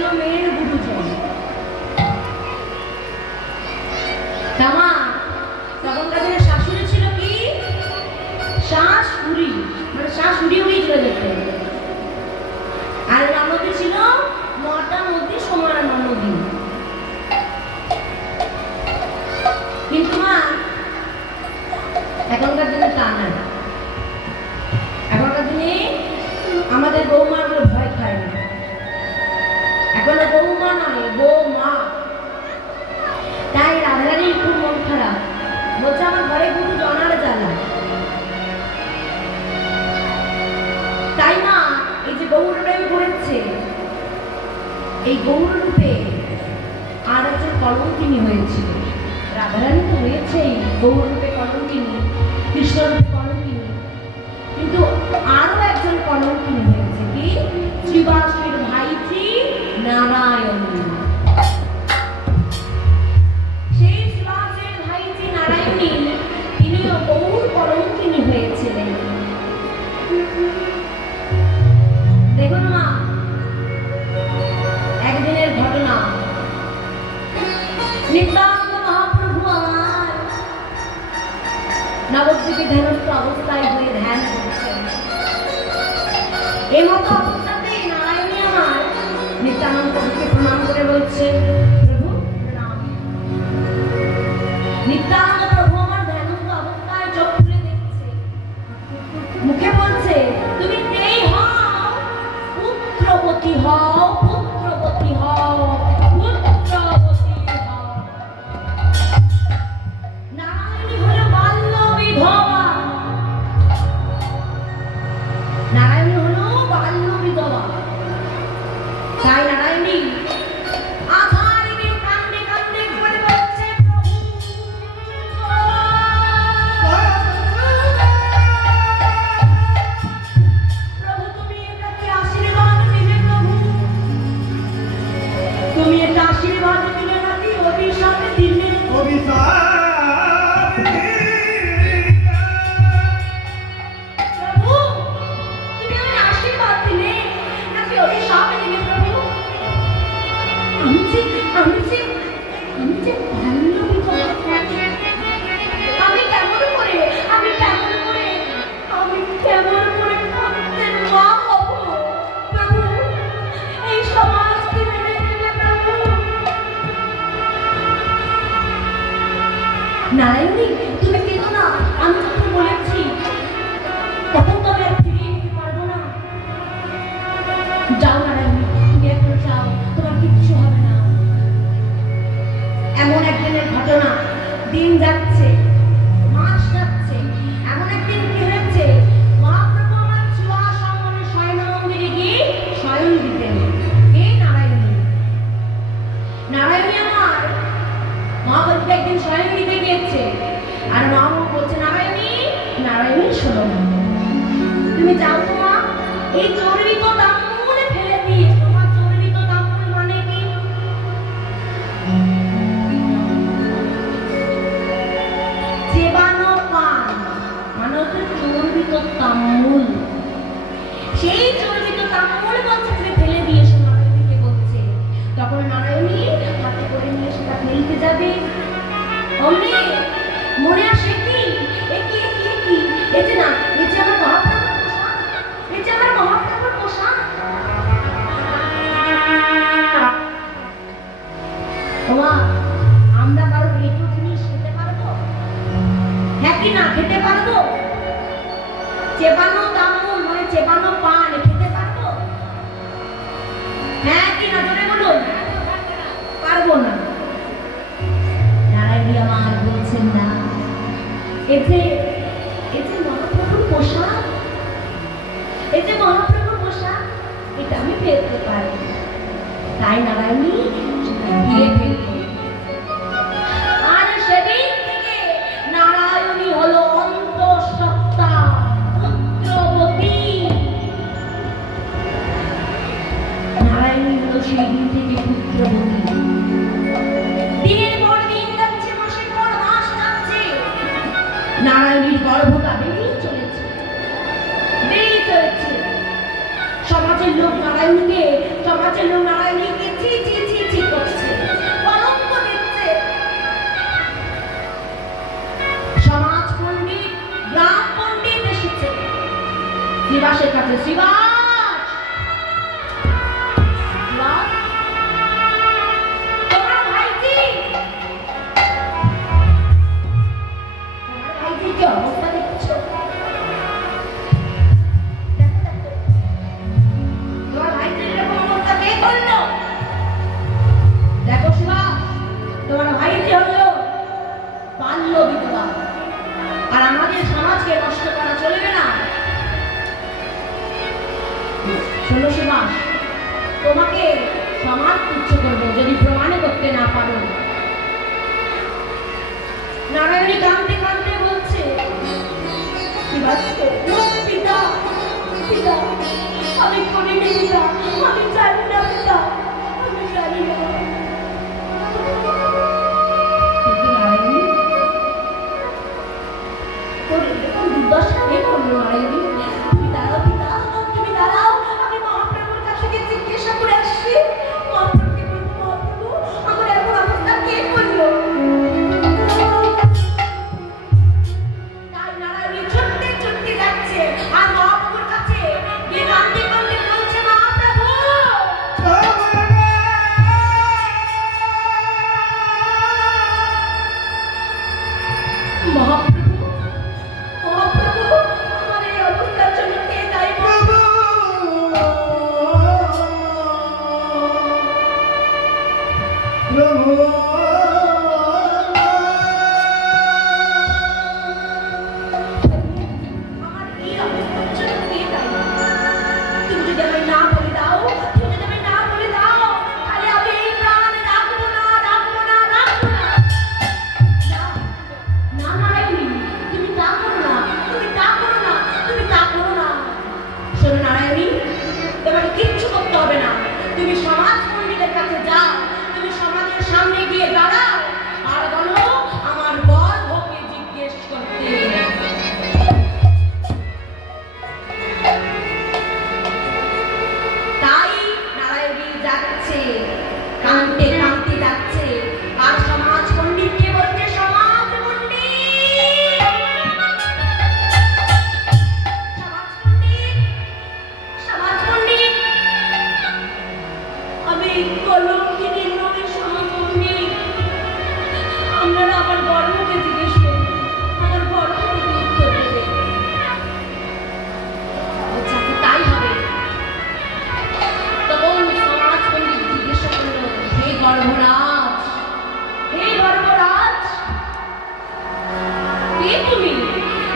ছিল মেয়ের গুরুজন। তামা তখনকার দিনে শাশুড়ি ছিল কি শাশুড়ি, মানে শাশুড়ি উড়িয়ে চলে যেত। আর ননদি ছিল মোটামুটি সমান ননদি। কিন্তু মা এখনকার দিনে তা না। এখনকার দিনে আমাদের বৌমাগুলো ভয় খায় না। এখন বৌমা নয়, বৌমা। তাই রাধারানীর খুব মন খারাপ, বলছে আমার ঘরে গুরু জনার জ্বালা। তাই না এই যে গৌর প্রেম করেছে, এই গৌর রূপে আর একজন কলঙ্কিনী হয়েছিল। রাধারানী তো হয়েছেই গৌর রূপে কলঙ্কিনী, কৃষ্ণ রূপে কলঙ্কিনী, কিন্তু আরো একজন কলঙ্কিনী হয়েছে কি শ্রীবাসের ভাইজি নারায়ণী। সেই শ্রীবাসের ভাইজি নারায়ণী তিনিও গৌর কলঙ্কিনী হয়েছিলেন। দেখুন মা, একদিনের ঘটনা, নিত্যানন্দ মহাপ্রভু আমার নবদ্বীপে ধ্যানস্থ অবস্থায় হয়ে ধ্যান করছেন। এই মতো অবস্থাতে নারায়ণী আমার নিত্যানন্দ প্রভুকে প্রণাম করে বলছে, প্রভু প্রণাম। নিত্যানন্দ প্রভু আমার ধ্যানস্থ অবস্থায় চোখ খুলে দেখছে, মুখে বলছে, তুমি নেই হও, পুত্রবতী হও, পুত্রবতী হও, পুত্রবতী হও। নারায়ণী হলো বাল্য বিধবা। নারায়ণী হলো বাল্য বিধবা। তাই নারায়ণী আধারিণী কান্দে কান্দে করে বলছে, প্রভু তুমি এটাকে আশীর্বাদ দিলে, প্রভু তুমি এটা আশীর্বাদ দিলে নাকি অভিশাপ দিলে? প্রভু তুমি আমায় আশীর্বাদ দিলে নাকি অভিশাপ দিলে? প্রভু আমি যে বাল্য বিধবা, আমি কেমন করে ভক্তের মা হব? প্রভু এই সমাজকে মেনে নিলে প্রভু। নারায়ণী তুমি কেন না, আমি যখন বলেছি তখন তবে আর ফিরে যেতে পারবো না। যাও নারায়ণী, তুমি এখন যাও, তোমার কিচ্ছু হবে না। এমন একদিনের ঘটনা, দিন যাচ্ছে, মাস যাচ্ছে, এমন একদিন কি হয়েছে, মহাপ্রভু আমার চুয়া সঙ্গনে শয়ন মন্দিরে গিয়ে শয়ন দিতেন। কে? নারায়ণী। নারায়ণী আমার মহাপ্রভুকে একদিন শয়ন দিতে গিয়েছে, আর মহাপ্রভু বলছে, নারায়ণী শোনো, তুমি যাও তো মা, এই চর্বিত তাম্বুল ফেলে দিয়ে। তোমার চর্বিত তাম্বুল মানে কি? চেবানো পান মানে হচ্ছে চর্বিত তাম্বুল। সেই চর্বিত তাম্বুল বলছে তুমি ফেলে দিয়ে এসো, নারায়ণীকে বলছে। তখন নারায়ণী হাতে করে নিয়ে সেটা ফেলতে যাবে, অমনি মনে আসে কি এই যে না, এই যে আমার মহাপ্রভুর পোশাক, এই যে আমার মহাপ্রভুর পোশাক। ওমা, আমরা কারো পেটো জিনিস খেতে পারবো? হ্যাঁ কি না খেতে পারবো? চেবানো তাম্বুল মানে চেবানো পান খেতে পারবো? হ্যাঁ কি না, জোরে বলুন। পারবো না। নারায়ণী আমার বলছেন না, এই যে মহাপ্রভুর পোশাক, এই যে মহাপ্রভুর পোশাক, এটা আমি ফেলতে পারি। তাই নারায়ণী দিয়ে ফেলবে। আর সেদিন থেকে নারায়ণী হলো অন্তঃসত্ত্বা, পুত্রবতী। নারায়ণী হলো সেই দিন থেকে পুত্রবতী। দিনের পর দিন যাচ্ছে, মাসের পর মাস যাচ্ছে, নারায়ণীর গর্ভটা বেরিয়ে চলেছে। সমাজের লোক নারায়ণীকে নারায়ণী কাঁদতে কাঁদতে বলছে, পিতা পিতা, আমি করিনি পিতা, আমি জানি না পিতা, আমি জানি না। নারায়ণী তোর এরকম দুর্দশা কে করলো? নারায়ণী তুমি দাঁড়াও পিতা, তুমি দাঁড়াও, আমি মহাপ্রভুর কাছে গিয়ে জিজ্ঞাসা করে আসছি। মহাপ্রভুকে বলবো, মহাপ্রভু আমার এমন অবস্থা কে করলো? তাই নারায়ণী ছুটতে ছুটতে যাচ্ছে আর মহাপ্রভুর কাছে গিয়ে কাঁদতে কাঁদতে বলছে, মহাপ্রভু মহাপ্রভু মহাপ্রভু, আমার এই অবস্থার জন্য কে দায়ী? আমার এই অবস্থার জন্য কে দায়ী? তুমি যদি আমায় না বলে দাও, তুমি যদি আমায় না বলে দাও, তাহলে আমি এই প্রাণ রাখবো না, রাখবো না, রাখবো না। না নারায়ণী, তুমি তা করো না, তুমি তা করো না, তুমি তা করো না। শোনো নারায়ণী, তোমাকে কিচ্ছু করতে হবে না। তুমি সমাজ পণ্ডিতের কাছে যাও, তুমি সমাজের সামনে গিয়ে দাঁড়াও আর বলো আমার গর্ভকে জিজ্ঞেস করতে। তাই নারায়ণী যাচ্ছে, কাঁদতে কাঁদতে যাচ্ছে আর সমাজ পণ্ডিতকে বলছে, সমাজ পণ্ডিত, সমাজ পণ্ডিত, সমাজ পণ্ডিত, আমি কলঙ্কিনী নই, সমাজ পণ্ডিত, আপনারা আমার গর্ভকে জিজ্ঞেস করুন, আমার গর্ভকে উত্তর দেবে। আচ্ছা তাই হবে। তখন সমাজ পণ্ডিত জিজ্ঞাসা করলো, হে গর্ভরাজ, হে গর্ভরাজ, কে তুমি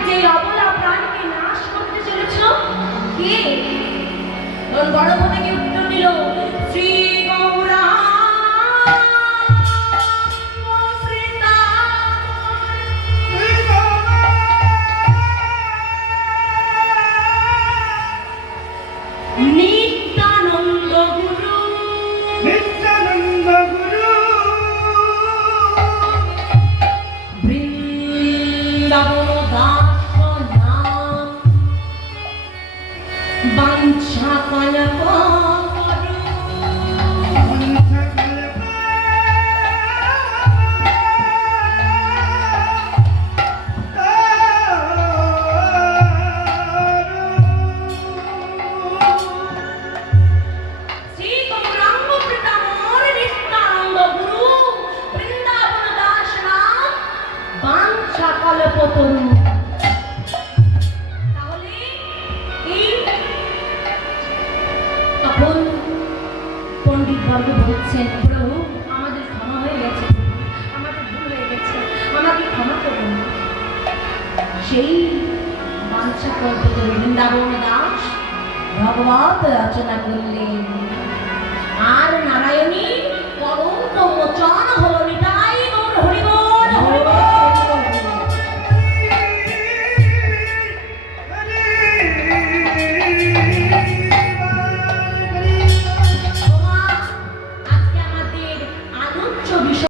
যে অবলা প্রাণকে নাশ করতে চলেছ? কে? তখন গর্ভ থেকে উত্তর দিল, শ্রী গৌরাঙ্গ নিত্যানন্দ গুরু, নিত্যানন্দ গুরু বৃন্দাবন দাস নাম বাঞ্ছা কল্প শ্রী গৌরাঙ্গ প্রীতামর নিত্যানন্দ গুরু বৃন্দাবন দাস নাম বাঞ্ছা কল্পতরু। তাহলে এই তখন পণ্ডিত বর্গ বলছেন, প্রভু আমাদের ক্ষমা হয়ে গেছে, আমাদের ভুল হয়ে গেছে, আমাকে ক্ষমা করুন। সেই বাঞ্ছা কল্পতরু বৃন্দাবন দাস ভগবত রচনা করলেন আর